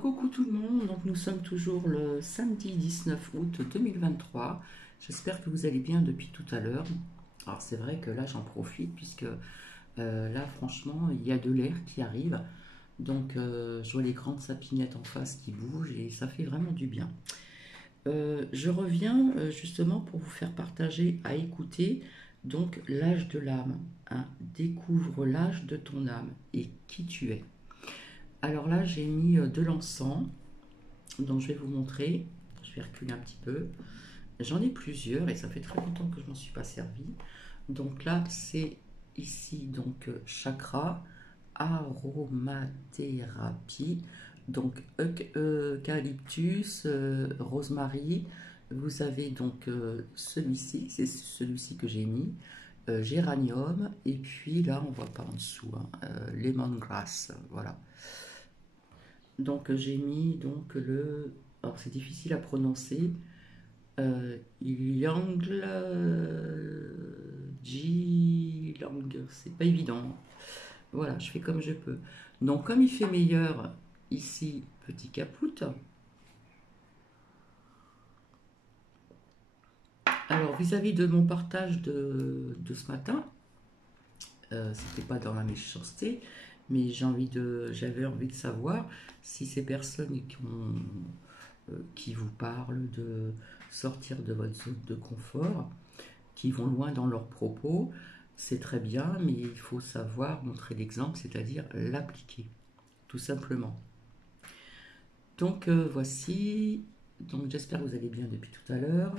Coucou tout le monde, donc nous sommes toujours le samedi 19 août 2023. J'espère que vous allez bien depuis tout à l'heure. Alors c'est vrai que là j'en profite puisque là franchement il y a de l'air qui arrive. Donc je vois les grandes sapinettes en face qui bougent et ça fait vraiment du bien. Je reviens justement pour vous faire partager à écouter donc l'âge de l'âme, hein. Découvre l'âge de ton âme et qui tu es. Alors là j'ai mis de l'encens. Donc je vais vous montrer, je vais reculer un petit peu. J'en ai plusieurs et ça fait très longtemps que je m'en suis pas servi. Donc là c'est ici donc chakra, aromathérapie, donc eucalyptus, rosemary. Vous avez donc celui-ci, c'est celui-ci que j'ai mis, géranium, et puis là on voit pas en dessous, hein, lemongrass, voilà. Donc j'ai mis donc le, alors c'est difficile à prononcer, Yangl Jilang, c'est pas évident. Voilà, je fais comme je peux. Donc comme il fait meilleur ici, petit caput. Alors vis-à-vis de mon partage de ce matin, c'était pas dans la méchanceté, mais j'avais envie de savoir si ces personnes qui vous parlent de sortir de votre zone de confort, qui vont loin dans leurs propos, c'est très bien, mais il faut savoir montrer l'exemple, c'est-à-dire l'appliquer, tout simplement. Donc voici, donc j'espère que vous allez bien depuis tout à l'heure.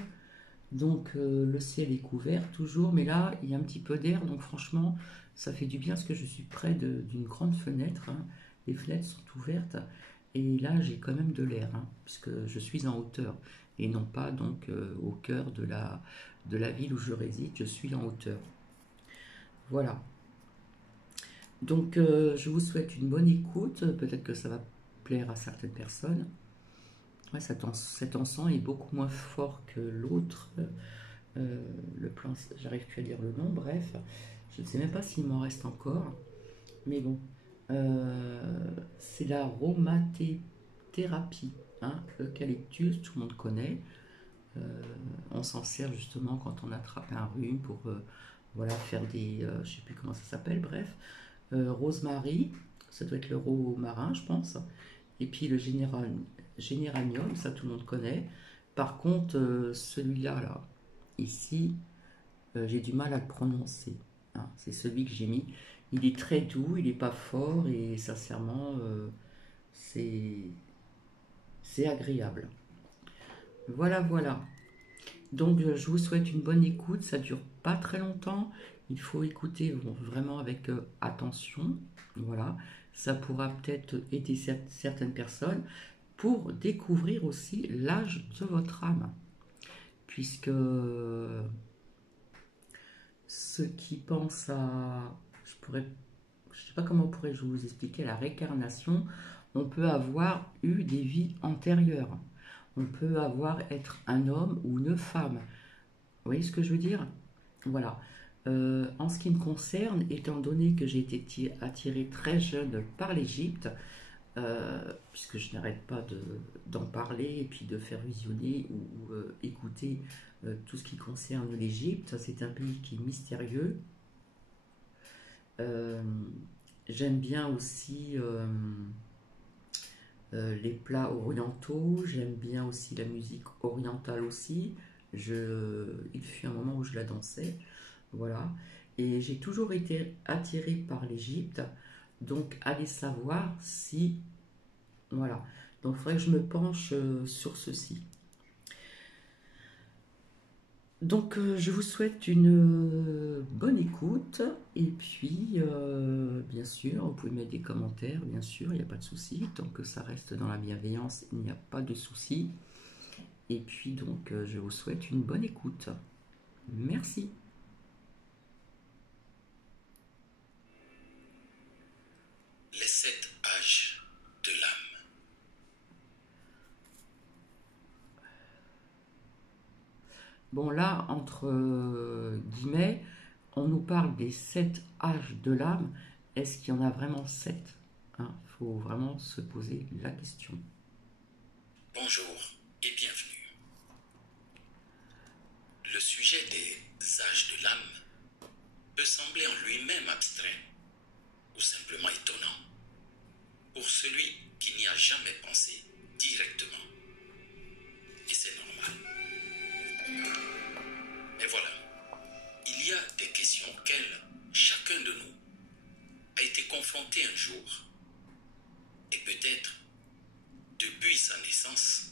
Donc le ciel est couvert toujours, mais là il y a un petit peu d'air, donc franchement ça fait du bien parce que je suis près d'une grande fenêtre, hein. Les fenêtres sont ouvertes et là j'ai quand même de l'air, hein, puisque je suis en hauteur et non pas donc au cœur de la ville où je réside, je suis en hauteur. Voilà, donc je vous souhaite une bonne écoute, peut-être que ça va plaire à certaines personnes. Ouais, cet encens est beaucoup moins fort que l'autre. Le plan, j'arrive plus à lire le nom, bref, je ne sais même pas s'il m'en reste encore, mais bon, c'est l'aromathérapie, hein, eucalyptus, tout le monde connaît. On s'en sert justement quand on attrape un rhume pour voilà, faire des, je sais plus comment ça s'appelle, bref. Rosemary, ça doit être le romarin, je pense, et puis le géranium, ça tout le monde connaît. Par contre, celui-là, là, ici, j'ai du mal à le prononcer, hein. C'est celui que j'ai mis. Il est très doux, il n'est pas fort et sincèrement, c'est c'est agréable. Voilà, voilà. Donc, je vous souhaite une bonne écoute. Ça dure pas très longtemps. Il faut écouter bon, vraiment avec attention. Voilà. Ça pourra peut-être aider certaines personnes pour découvrir aussi l'âge de votre âme. Puisque ceux qui pensent à, je sais pas comment pourrais-je vous expliquer, la réincarnation, on peut avoir eu des vies antérieures. On peut être un homme ou une femme. Vous voyez ce que je veux dire? Voilà. En ce qui me concerne, étant donné que j'ai été attirée très jeune par l'Égypte, puisque je n'arrête pas d'en parler et puis de faire visionner ou écouter tout ce qui concerne l'Égypte, c'est un pays qui est mystérieux. Euh, J'aime bien aussi les plats orientaux, j'aime bien aussi la musique orientale aussi. Il fut un moment où je la dansais, voilà. Et j'ai toujours été attirée par l'Égypte, donc allez savoir si, voilà. Donc il faudrait que je me penche sur ceci. Donc je vous souhaite une bonne écoute et puis bien sûr vous pouvez mettre des commentaires, bien sûr il n'y a pas de souci, tant que ça reste dans la bienveillance il n'y a pas de souci. Et puis donc je vous souhaite une bonne écoute. Merci. Les 7 âges de l'âme. Bon là entre guillemets on nous parle des 7 âges de l'âme. Est-ce qu'il y en a vraiment 7, hein? faut vraiment se poser la question. Bonjour et bienvenue. Le sujet des âges de l'âme peut sembler en lui-même abstrait ou simplement étonnant pour celui qui n'y a jamais pensé directement. Et c'est normal. Mais voilà, il y a des questions auxquelles chacun de nous a été confronté un jour, et peut-être depuis sa naissance,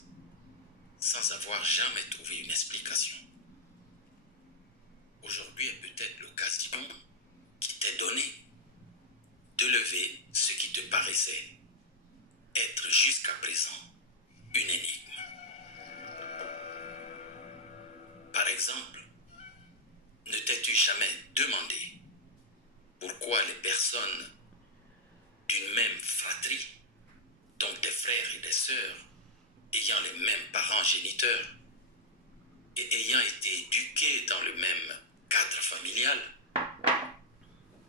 sans avoir jamais trouvé une explication. Aujourd'hui est peut-être l'occasion qui t'est donnée de lever ce qui te paraissait être jusqu'à présent une énigme. Par exemple, ne t'es-tu jamais demandé pourquoi les personnes d'une même fratrie, donc des frères et des sœurs, ayant les mêmes parents géniteurs et ayant été éduqués dans le même cadre familial,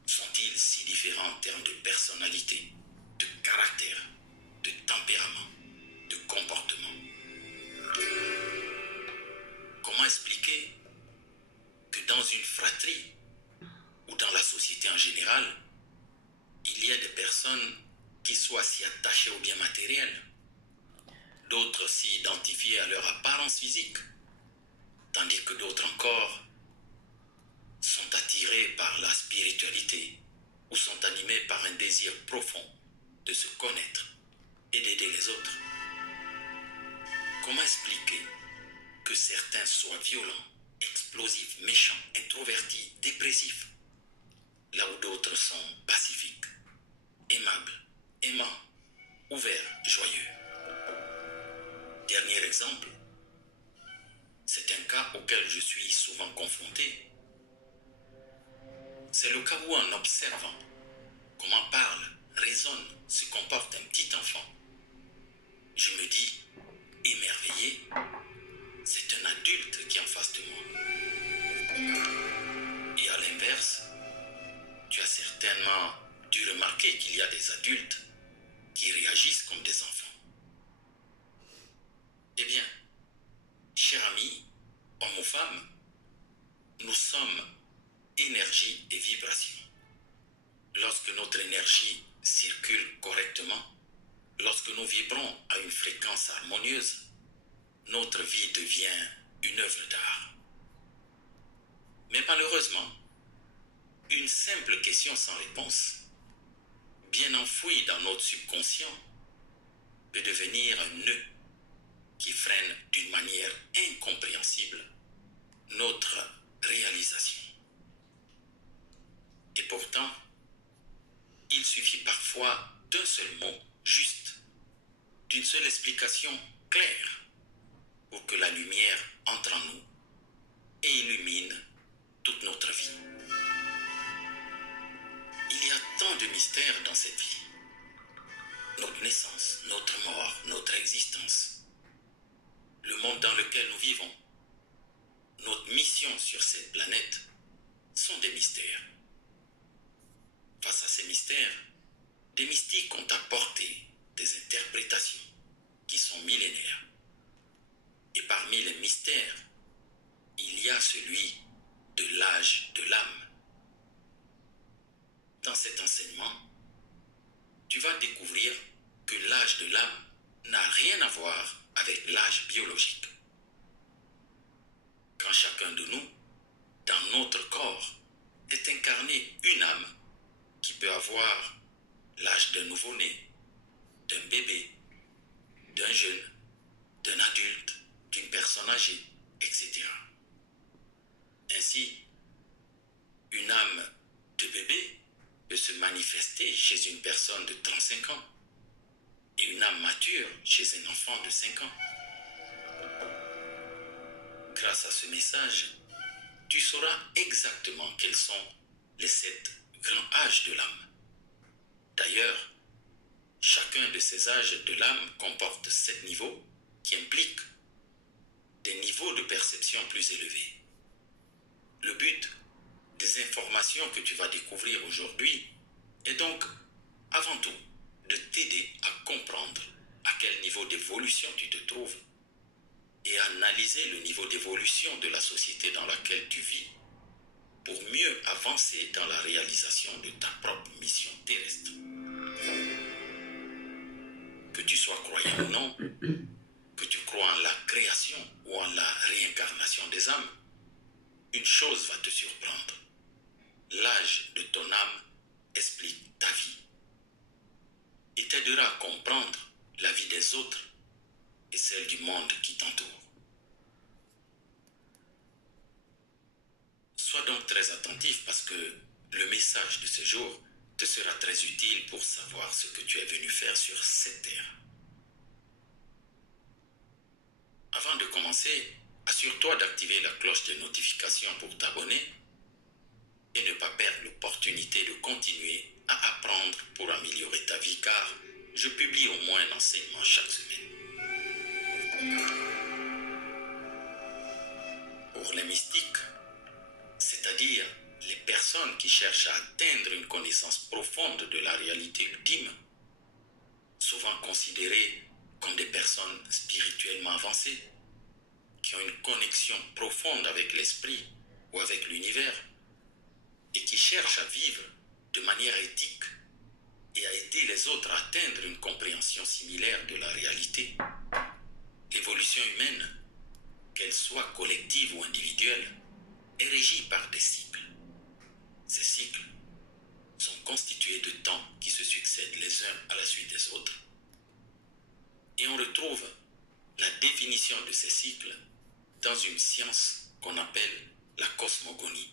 sont-ils si différents en termes de personnalité, de caractère, de tempérament, de comportement? Comment expliquer que dans une fratrie ou dans la société en général, il y a des personnes qui soient si attachées aux biens matériels, d'autres s'y identifier à leur apparence physique, tandis que d'autres encore sont attirés par la spiritualité ou sont animés par un désir profond de se connaître et d'aider les autres. Comment expliquer que certains soient violents, explosifs, méchants, introvertis, dépressifs, là où d'autres sont pacifiques, aimables, aimants, ouverts, joyeux? Dernier exemple, c'est un cas auquel je suis souvent confronté. C'est le cas où en observant comment parle, raisonne, se comporte un petit enfant, je me dis, émerveillé, c'est un adulte qui est en face de moi. Et à l'inverse, tu as certainement dû remarquer qu'il y a des adultes qui réagissent comme des enfants. Eh bien, cher ami, homme ou femme, nous sommes énergie et vibration. Lorsque notre énergie circule correctement, lorsque nous vibrons à une fréquence harmonieuse, notre vie devient une œuvre d'art. Mais malheureusement, une simple question sans réponse, bien enfouie dans notre subconscient, peut devenir un nœud qui freine d'une manière incompréhensible notre réalisation. Et pourtant, il suffit parfois d'un seul mot juste, d'une seule explication claire pour que la lumière entre en nous et illumine toute notre vie. Il y a tant de mystères dans cette vie. Notre naissance, notre mort, notre existence, le monde dans lequel nous vivons, notre mission sur cette planète sont des mystères. Face à ces mystères, des mystiques ont apporté des interprétations qui sont millénaires. Et parmi les mystères, il y a celui de l'âge de l'âme. Dans cet enseignement, tu vas découvrir que l'âge de l'âme n'a rien à voir avec l'âge biologique. Quand chacun de nous, dans notre corps, est incarné une âme qui peut avoir l'âge d'un nouveau-né, d'un bébé, d'un jeune, d'un adulte, d'une personne âgée, etc. Ainsi, une âme de bébé peut se manifester chez une personne de 35 ans et une âme mature chez un enfant de 5 ans. Grâce à ce message, tu sauras exactement quels sont les 7 grands âges de l'âme. D'ailleurs, chacun de ces âges de l'âme comporte 7 niveaux qui impliquent des niveaux de perception plus élevés. Le but des informations que tu vas découvrir aujourd'hui est donc, avant tout, de t'aider à comprendre à quel niveau d'évolution tu te trouves et à analyser le niveau d'évolution de la société dans laquelle tu vis pour mieux avancer dans la réalisation de ta propre mission terrestre. Que tu sois croyant ou non, que tu crois en la création ou en la réincarnation des âmes, une chose va te surprendre. L'âge de ton âme explique ta vie et t'aidera à comprendre la vie des autres et celle du monde qui t'entoure. Sois donc très attentif parce que le message de ce jour te sera très utile pour savoir ce que tu es venu faire sur cette terre. Avant de commencer, assure-toi d'activer la cloche de notification pour t'abonner et ne pas perdre l'opportunité de continuer à apprendre pour améliorer ta vie car je publie au moins un enseignement chaque semaine. Pour les mystiques, c'est-à-dire les personnes qui cherchent à atteindre une connaissance profonde de la réalité ultime, souvent considérées comme des personnes spirituellement avancées, qui ont une connexion profonde avec l'esprit ou avec l'univers, et qui cherchent à vivre de manière éthique et à aider les autres à atteindre une compréhension similaire de la réalité. L'évolution humaine, qu'elle soit collective ou individuelle, est régie par des cycles. Ces cycles sont constitués de temps qui se succèdent les uns à la suite des autres. Et on retrouve la définition de ces cycles dans une science qu'on appelle la cosmogonie.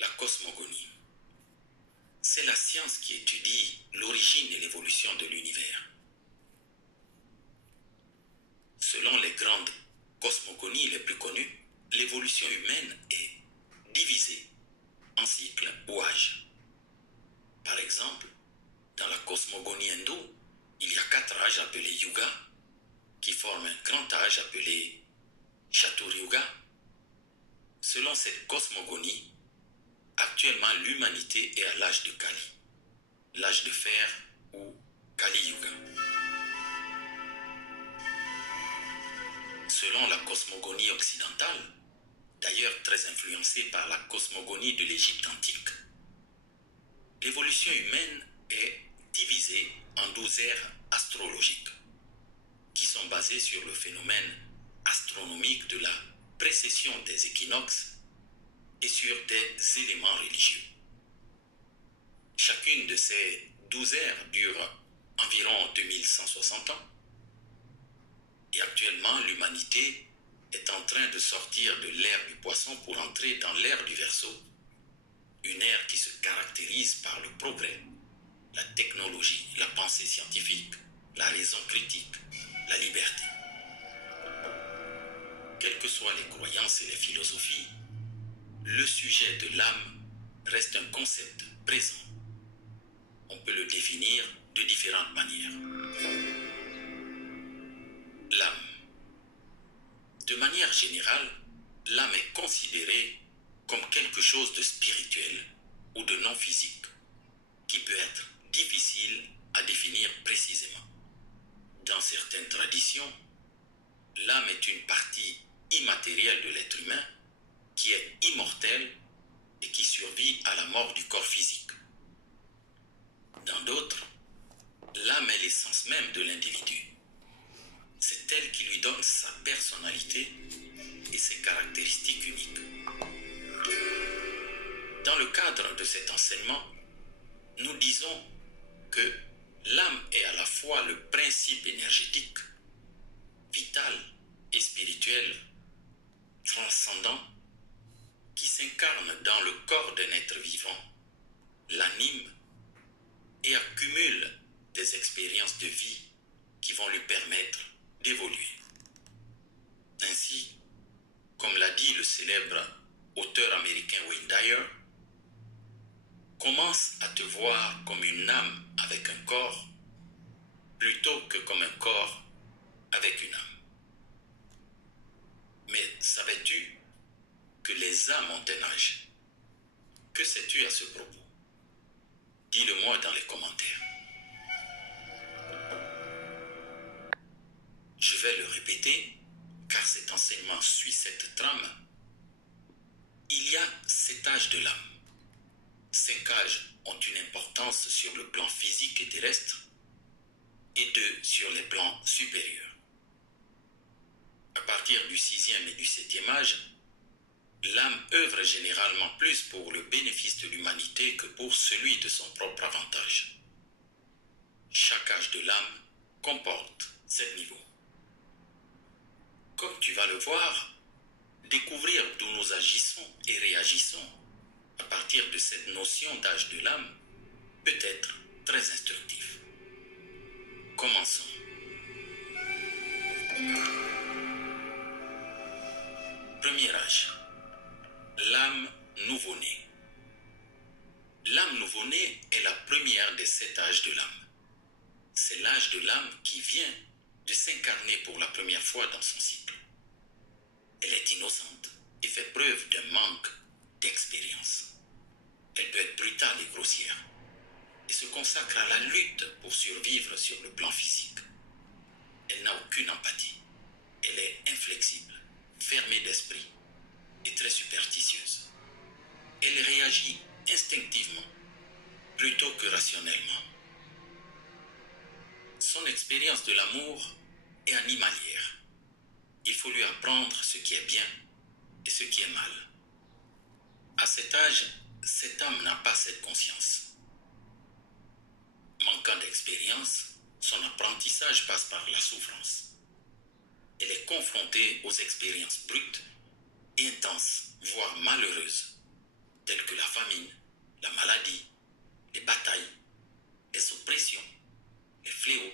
La cosmogonie, c'est la science qui étudie l'origine et l'évolution de l'univers. Selon les grandes cosmogonies les plus connues, l'évolution humaine est divisée en cycles ou âges. Par exemple, dans la cosmogonie hindoue, il y a 4 âges appelés yuga, qui forment un grand âge appelé Chatur-yuga. Selon cette cosmogonie, actuellement l'humanité est à l'âge de Kali, l'âge de fer ou Kali-yuga. Selon la cosmogonie occidentale, d'ailleurs très influencée par la cosmogonie de l'Égypte antique, l'évolution humaine est divisée en 12 ères astrologiques, qui sont basées sur le phénomène astronomique de la précession des équinoxes et sur des éléments religieux. Chacune de ces 12 ères dure environ 2160 ans. Et actuellement, l'humanité est en train de sortir de l'ère du poisson pour entrer dans l'ère du Verseau. Une ère qui se caractérise par le progrès, la technologie, la pensée scientifique, la raison critique, la liberté. Quelles que soient les croyances et les philosophies, le sujet de l'âme reste un concept présent. On peut le définir de différentes manières. L'âme. De manière générale, l'âme est considérée comme quelque chose de spirituel ou de non physique, qui peut être difficile à définir précisément. Dans certaines traditions, l'âme est une partie immatérielle de l'être humain qui est immortelle et qui survit à la mort du corps physique. Dans d'autres, l'âme est l'essence même de l'individu. C'est elle qui lui donne sa personnalité et ses caractéristiques uniques. Dans le cadre de cet enseignement, nous disons que l'âme est à la fois le principe énergétique, vital et spirituel, transcendant, qui s'incarne dans le corps d'un être vivant, l'anime et accumule des expériences de vie qui vont lui permettre d'évoluer. Ainsi, comme l'a dit le célèbre auteur américain Wayne Dyer, commence à te voir comme une âme avec un corps plutôt que comme un corps avec une âme. Mais savais-tu que les âmes ont un âge? Que sais-tu à ce propos? Dis-le-moi dans les commentaires. Je vais le répéter, car cet enseignement suit cette trame. Il y a 7 âges de l'âme. 5 âges ont une importance sur le plan physique et terrestre, et 2 sur les plans supérieurs. À partir du 6e et du 7e âge, l'âme œuvre généralement plus pour le bénéfice de l'humanité que pour celui de son propre avantage. Chaque âge de l'âme comporte 7 niveaux. Comme tu vas le voir, découvrir d'où nous agissons et réagissons à partir de cette notion d'âge de l'âme peut être très instructif. Commençons. Premier âge, l'âme nouveau-née. L'âme nouveau-née est la première des 7 âges de l'âme. C'est l'âge de l'âme qui vient de s'incarner pour la première fois dans son cycle. Elle est innocente et fait preuve d'un manque d'expérience. Elle peut être brutale et grossière et se consacre à la lutte pour survivre sur le plan physique. Elle n'a aucune empathie. Elle est inflexible, fermée d'esprit et très superstitieuse. Elle réagit instinctivement plutôt que rationnellement. Son expérience de l'amour est animalière. Il faut lui apprendre ce qui est bien et ce qui est mal. À cet âge, cette âme n'a pas cette conscience. Manquant d'expérience, son apprentissage passe par la souffrance. Elle est confrontée aux expériences brutes et intenses, voire malheureuses, telles que la famine, la maladie, les batailles, les oppressions, les fléaux,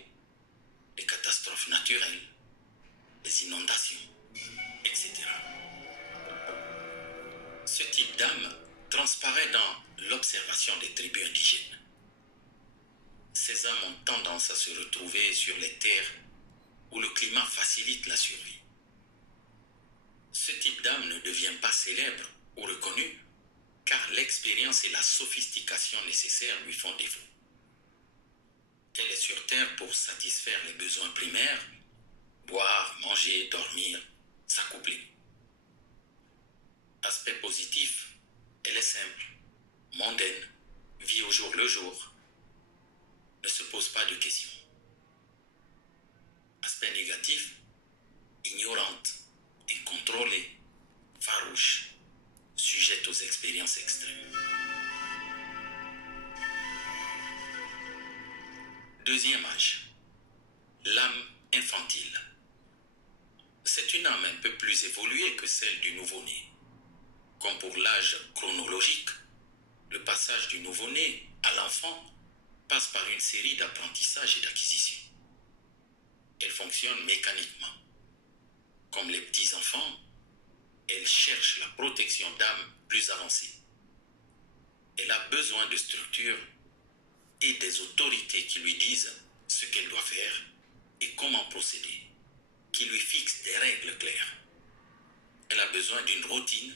les catastrophes naturelles, les inondations, etc. Ce type d'âme transparaît dans l'observation des tribus indigènes. Ces âmes ont tendance à se retrouver sur les terres où le climat facilite la survie. Ce type d'âme ne devient pas célèbre ou reconnu car l'expérience et la sophistication nécessaires lui font défaut. Elle est sur terre pour satisfaire les besoins primaires, boire, manger, dormir, s'accoupler. Aspect positif, elle est simple, mondaine, vit au jour le jour, ne se pose pas de questions. Aspect négatif, ignorante, incontrôlée, farouche, sujette aux expériences extrêmes. Deuxième âge, l'âme infantile. C'est une âme un peu plus évoluée que celle du nouveau-né. Comme pour l'âge chronologique, le passage du nouveau-né à l'enfant passe par une série d'apprentissages et d'acquisitions. Elle fonctionne mécaniquement. Comme les petits-enfants, elle cherche la protection d'âmes plus avancées. Elle a besoin de structures et des autorités qui lui disent ce qu'elle doit faire et comment procéder, qui lui fixent des règles claires. Elle a besoin d'une routine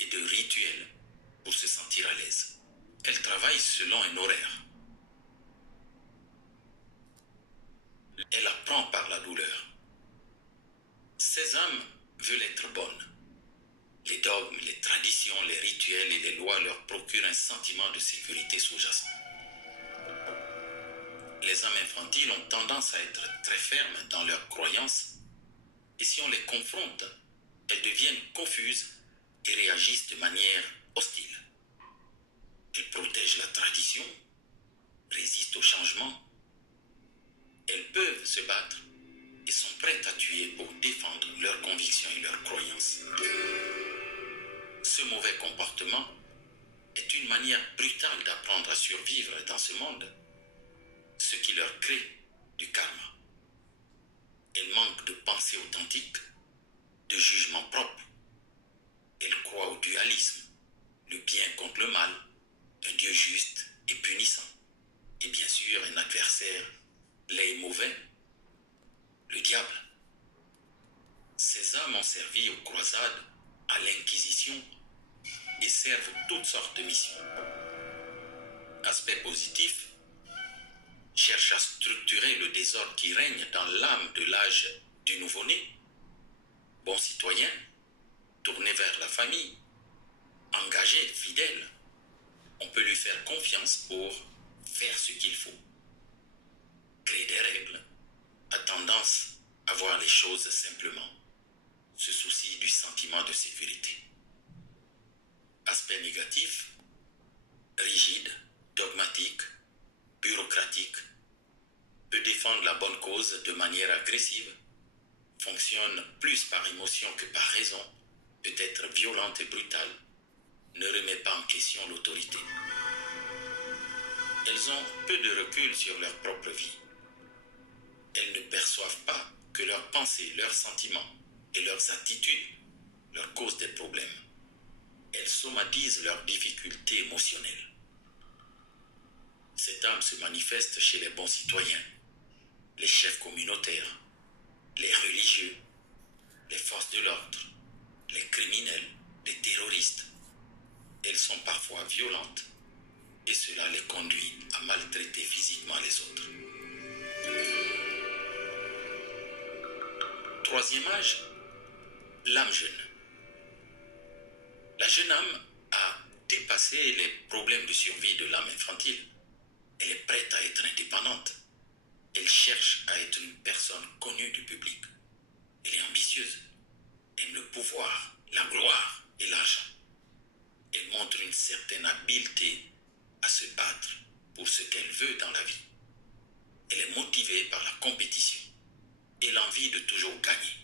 et de rituels pour se sentir à l'aise. Elle travaille selon un horaire. Elle apprend par la douleur. Ces âmes veulent être bonnes. Les dogmes, les traditions, les rituels et les lois leur procurent un sentiment de sécurité sous-jacent. Les âmes infantiles ont tendance à être très fermes dans leurs croyances et si on les confronte, elles deviennent confuses et réagissent de manière hostile. Elles protègent la tradition, résistent au changement. Elles peuvent se battre et sont prêtes à tuer pour défendre leurs convictions et leurs croyances. Ce mauvais comportement est une manière brutale d'apprendre à survivre dans ce monde, ce qui leur crée du karma. Elles manquent de pensée authentique, de jugement propre. Elles croient au dualisme, le bien contre le mal, un Dieu juste et punissant, et bien sûr un adversaire laid et mauvais, le diable. Ces âmes ont servi aux croisades, à l'Inquisition et servent toutes sortes de missions. Aspect positif, cherche à structurer le désordre qui règne dans l'âme de l'âge du nouveau-né. Bon citoyen, tourné vers la famille, engagé, fidèle, on peut lui faire confiance pour faire ce qu'il faut. Créer des règles, a tendance à voir les choses simplement, se soucie du sentiment de sécurité. Aspect négatif, rigide, dogmatique, bureaucratique, peut défendre la bonne cause de manière agressive, fonctionne plus par émotion que par raison, peut être violente et brutale, ne remet pas en question l'autorité. Elles ont peu de recul sur leur propre vie. Elles ne perçoivent pas que leurs pensées, leurs sentiments et leurs attitudes leur causent des problèmes. Elles somatisent leurs difficultés émotionnelles. Cette âme se manifeste chez les bons citoyens, les chefs communautaires, les religieux, les forces de l'ordre, les criminels, les terroristes. Elles sont parfois violentes et cela les conduit à maltraiter physiquement les autres. Troisième âge, l'âme jeune. La jeune âme a dépassé les problèmes de survie de l'âme infantile. Elle est prête à être indépendante. Elle cherche à être une personne connue du public. Elle est ambitieuse, aime le pouvoir, la gloire et l'argent. Elle montre une certaine habileté à se battre pour ce qu'elle veut dans la vie. Elle est motivée par la compétition et l'envie de toujours gagner.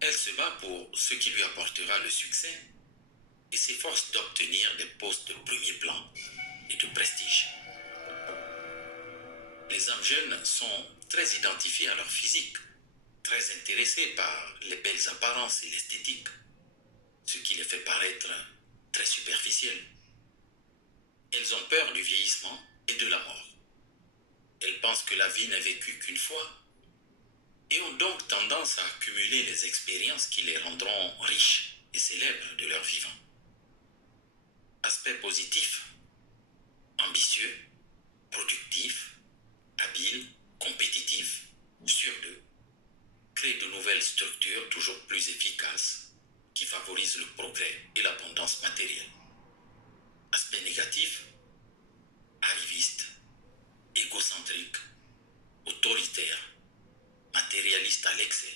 Elle se bat pour ce qui lui apportera le succès et s'efforce d'obtenir des postes de premier plan et de prestige. Les âmes jeunes sont très identifiées à leur physique, très intéressées par les belles apparences et l'esthétique, ce qui les fait paraître très superficielles. Elles ont peur du vieillissement et de la mort. Elles pensent que la vie n'est vécue qu'une fois et ont donc tendance à accumuler les expériences qui les rendront riches et célèbres de leur vivant. Aspect positif, ambitieux, productif, habile, compétitif, sûr d'eux, crée de nouvelles structures toujours plus efficaces qui favorisent le progrès et l'abondance matérielle. Aspect négatif, arriviste, égocentrique, autoritaire, matérialiste à l'excès.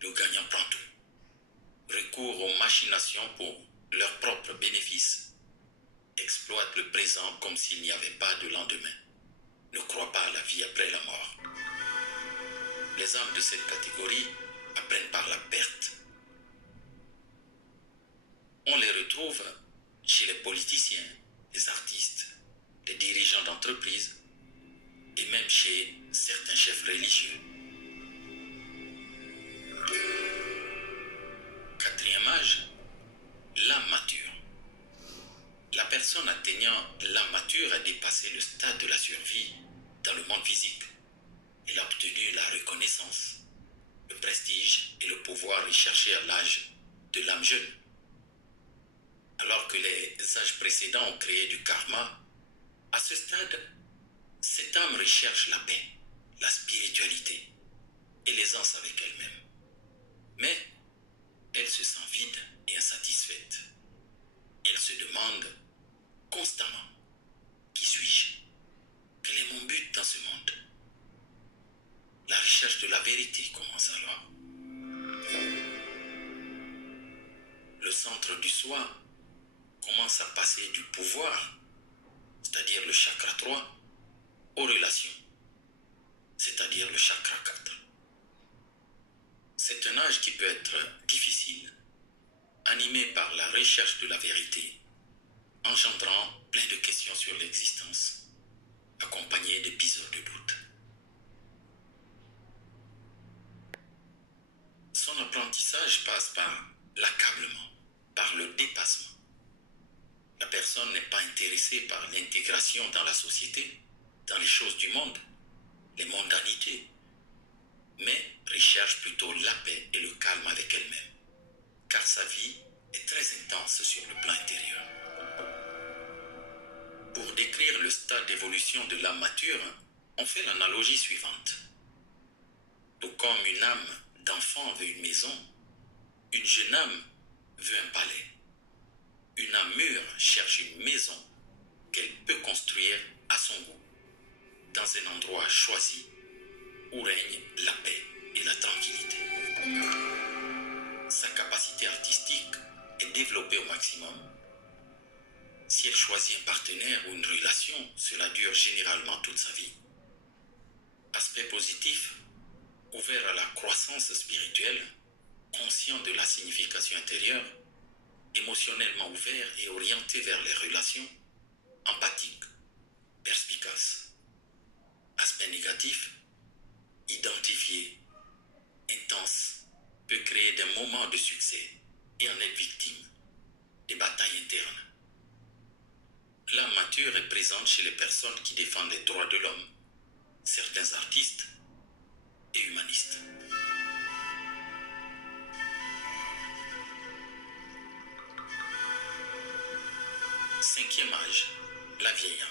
Le gagnant prend tout, recourt aux machinations pour leurs propres bénéfices, exploite le présent comme s'il n'y avait pas de lendemain, ne croit pas à la vie après la mort. Les âmes de cette catégorie apprennent par la perte. On les retrouve chez les politiciens, les artistes, les dirigeants d'entreprises et même chez certains chefs religieux. Quatrième âge, l'âme mature. La personne atteignant l'âme mature a dépassé le stade de la survie dans le monde physique. Elle a obtenu la reconnaissance, le prestige et le pouvoir recherchés à l'âge de l'âme jeune. Alors que les âges précédents ont créé du karma, à ce stade, cette âme recherche la paix, la spiritualité et l'aisance avec elle-même. Mais elle se sent vide et insatisfaite. Elle se demande constamment, qui suis-je? Quel est mon but dans ce monde? La recherche de la vérité commence alors. Le centre du soi commence à passer du pouvoir, c'est-à-dire le chakra 3, aux relations, c'est-à-dire le chakra 4. C'est un âge qui peut être difficile, animé par la recherche de la vérité, engendrant plein de questions sur l'existence, accompagné d'épisodes de doute. Son apprentissage passe par l'accablement, par le dépassement. La personne n'est pas intéressée par l'intégration dans la société, dans les choses du monde, les mondanités, mais recherche plutôt la paix et le calme avec elle-même, car sa vie est très intense sur le plan intérieur. Pour décrire le stade d'évolution de l'âme mature, on fait l'analogie suivante. Tout comme une âme d'enfant veut une maison, une jeune âme veut un palais. Une âme mûre cherche une maison qu'elle peut construire à son goût, dans un endroit choisi où règne la paix et la tranquillité. Sa capacité artistique est développée au maximum. Si elle choisit un partenaire ou une relation, cela dure généralement toute sa vie. Aspect positif, ouvert à la croissance spirituelle, conscient de la signification intérieure, émotionnellement ouvert et orienté vers les relations, empathique, perspicace. Aspect négatif, identifié, intense, peut créer des moments de succès et en être victime des batailles internes. L'âme mature est présente chez les personnes qui défendent les droits de l'homme, certains artistes et humanistes. Cinquième âge, la vieille âme.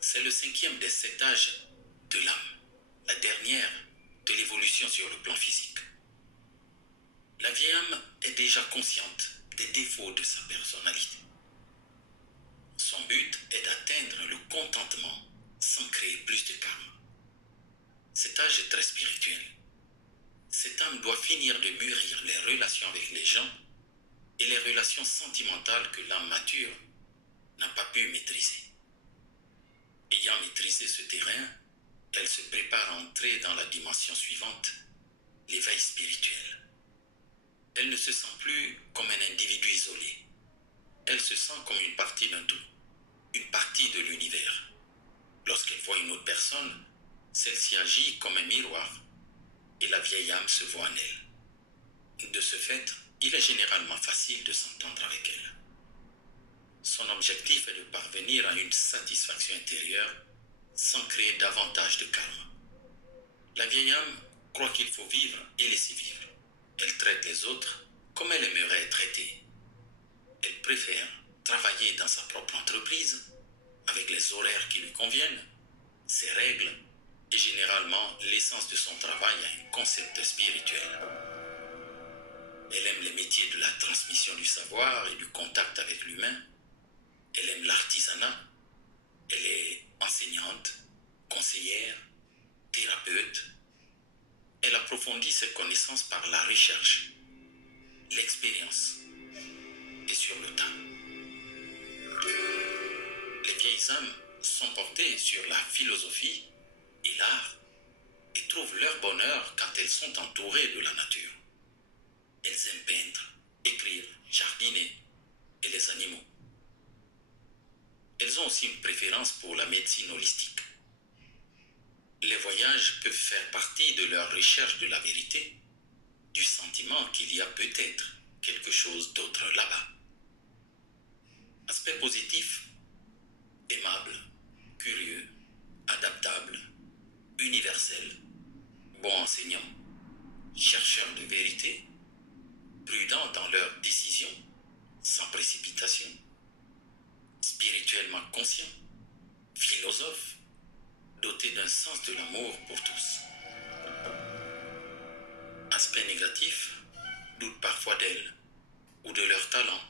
C'est le cinquième des 7 âges de l'âme, la dernière de l'évolution sur le plan physique. La vieille âme est déjà consciente des défauts de sa personnalité. Son but est d'atteindre le contentement sans créer plus de karma. Cet âge est très spirituel. Cette âme doit finir de mûrir les relations avec les gens et les relations sentimentales que l'âme mature n'a pas pu maîtriser. Ayant maîtrisé ce terrain, elle se prépare à entrer dans la dimension suivante, l'éveil spirituel. Elle ne se sent plus comme un individu isolé. Elle se sent comme une partie d'un tout, une partie de l'univers. Lorsqu'elle voit une autre personne, celle-ci agit comme un miroir et la vieille âme se voit en elle. De ce fait, il est généralement facile de s'entendre avec elle. Son objectif est de parvenir à une satisfaction intérieure sans créer davantage de karma. La vieille âme croit qu'il faut vivre et laisser vivre. Elle traite les autres comme elle aimerait être traitée. Elle préfère travailler dans sa propre entreprise, avec les horaires qui lui conviennent, ses règles, et généralement l'essence de son travail a un concept spirituel. Elle aime les métiers de la transmission du savoir et du contact avec l'humain. Elle aime l'artisanat. Elle est enseignante, conseillère, thérapeute. Elle approfondit ses connaissances par la recherche, l'expérience et sur le temps. Les vieilles âmes sont portées sur la philosophie et l'art et trouvent leur bonheur quand elles sont entourées de la nature. Elles aiment peindre, écrire, jardiner et les animaux. Elles ont aussi une préférence pour la médecine holistique. Les voyages peuvent faire partie de leur recherche de la vérité, du sentiment qu'il y a peut-être quelque chose d'autre là-bas. Aspect positif, aimable, curieux, adaptable, universel, bon enseignant, chercheur de vérité, prudent dans leurs décisions, sans précipitation, spirituellement conscient, philosophe, doté d'un sens de l'amour pour tous. Aspect négatif, doutent parfois d'elles ou de leur talent,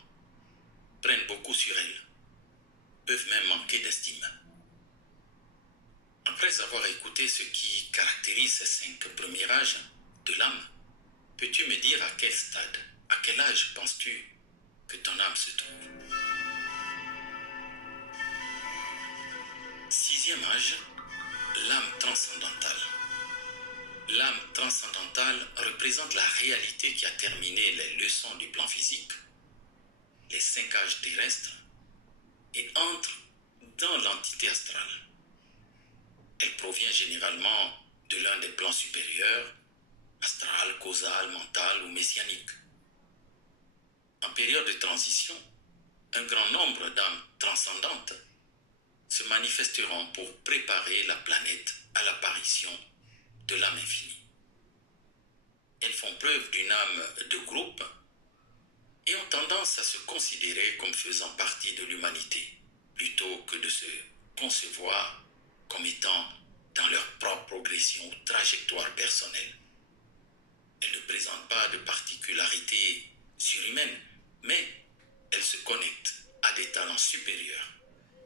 prennent beaucoup sur elles, peuvent même manquer d'estime. Après avoir écouté ce qui caractérise ces 5 premiers âges de l'âme, peux-tu me dire à quel stade, à quel âge penses-tu que ton âme se trouve? 6e âge, l'âme transcendantale. L'âme transcendantale représente la réalité qui a terminé les leçons du plan physique, les 5 âges terrestres, et entre dans l'entité astrale. Elle provient généralement de l'un des plans supérieurs, astral, causal, mental ou messianique. En période de transition, un grand nombre d'âmes transcendantes se manifesteront pour préparer la planète à l'apparition de l'âme infinie. Elles font preuve d'une âme de groupe et ont tendance à se considérer comme faisant partie de l'humanité plutôt que de se concevoir comme étant dans leur propre progression ou trajectoire personnelle. Elles ne présentent pas de particularités surhumaines, mais elles se connectent à des talents supérieurs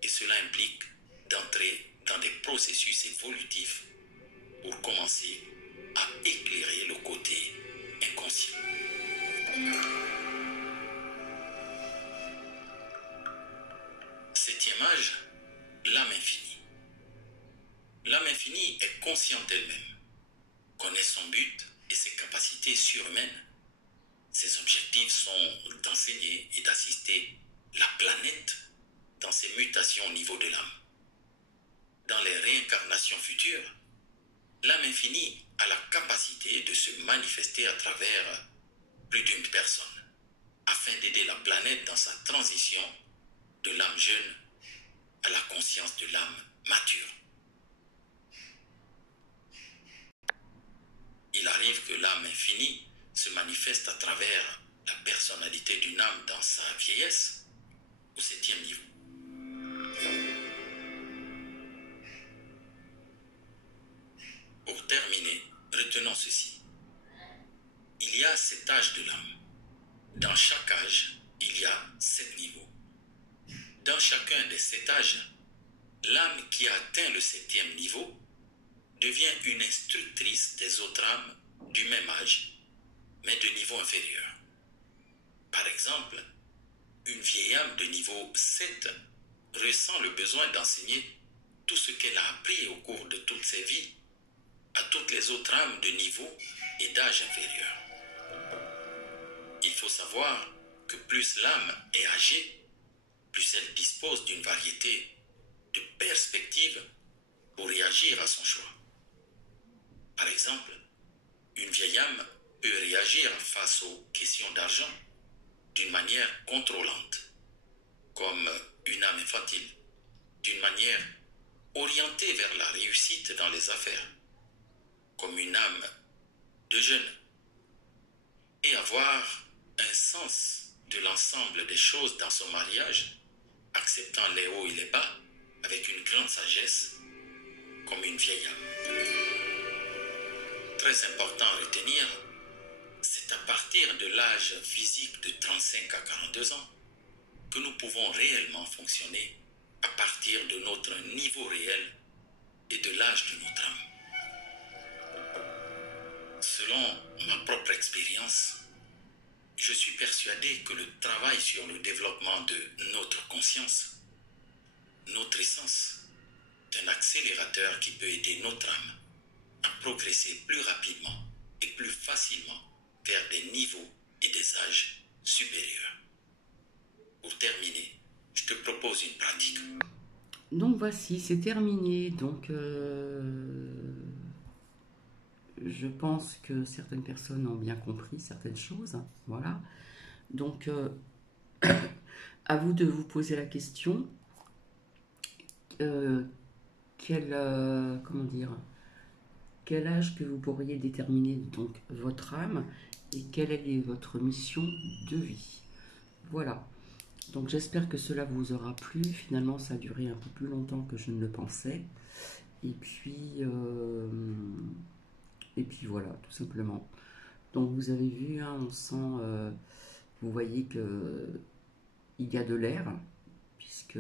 et cela implique d'entrer dans des processus évolutifs pour commencer à éclairer le côté inconscient. Septième âge, l'âme infinie. L'âme infinie est consciente d'elle-même, connaît son but et ses capacités surhumaines. Ses objectifs sont d'enseigner et d'assister la planète dans ses mutations au niveau de l'âme. Dans les réincarnations futures, l'âme infinie a la capacité de se manifester à travers plus d'une personne, afin d'aider la planète dans sa transition de l'âme jeune à la conscience de l'âme mature. Il arrive que l'âme infinie se manifeste à travers la personnalité d'une âme dans sa vieillesse, au 7e niveau. Pour terminer, retenons ceci. Il y a 7 âges de l'âme. Dans chaque âge, il y a 7 niveaux. Dans chacun des 7 âges, l'âme qui a atteint le 7e niveau devient une instructrice des autres âmes du même âge, mais de niveau inférieur. Par exemple, une vieille âme de niveau 7 ressent le besoin d'enseigner tout ce qu'elle a appris au cours de toute sa vie à toutes les autres âmes de niveau et d'âge inférieur. Il faut savoir que plus l'âme est âgée, plus elle dispose d'une variété de perspectives pour réagir à son choix. Par exemple, une vieille âme peut réagir face aux questions d'argent d'une manière contrôlante, comme une âme infantile, d'une manière orientée vers la réussite dans les affaires, comme une âme de jeune, et avoir un sens de l'ensemble des choses dans son mariage, acceptant les hauts et les bas avec une grande sagesse, comme une vieille âme. Très important à retenir, c'est à partir de l'âge physique de 35 à 42 ans que nous pouvons réellement fonctionner à partir de notre niveau réel et de l'âge de notre âme. Selon ma propre expérience, je suis persuadé que le travail sur le développement de notre conscience, notre essence, est un accélérateur qui peut aider notre âme à progresser plus rapidement et plus facilement vers des niveaux et des âges supérieurs. Pour terminer, je te propose une pratique. Donc voici, c'est terminé. Donc je pense que certaines personnes ont bien compris certaines choses. Voilà. Donc à vous de vous poser la question. Comment dire, quel âge que vous pourriez déterminer donc votre âme et quelle est votre mission de vie. Voilà. Donc j'espère que cela vous aura plu. Finalement, ça a duré un peu plus longtemps que je ne le pensais. Et puis voilà, tout simplement. Donc vous avez vu, hein, on sent, vous voyez que il y a de l'air, puisque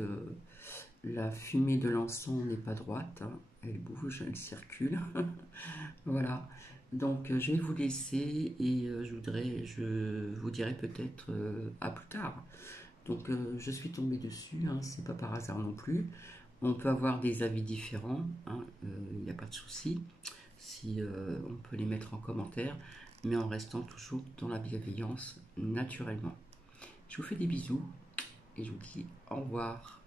la fumée de l'encens n'est pas droite, hein, elle bouge, elle circule. Voilà. Donc je vais vous laisser et je vous dirai peut-être à plus tard. Donc je suis tombée dessus, hein, c'est pas par hasard non plus. On peut avoir des avis différents, hein, il n'y a pas de souci. Si on peut les mettre en commentaire, mais en restant toujours dans la bienveillance naturellement. Je vous fais des bisous et je vous dis au revoir.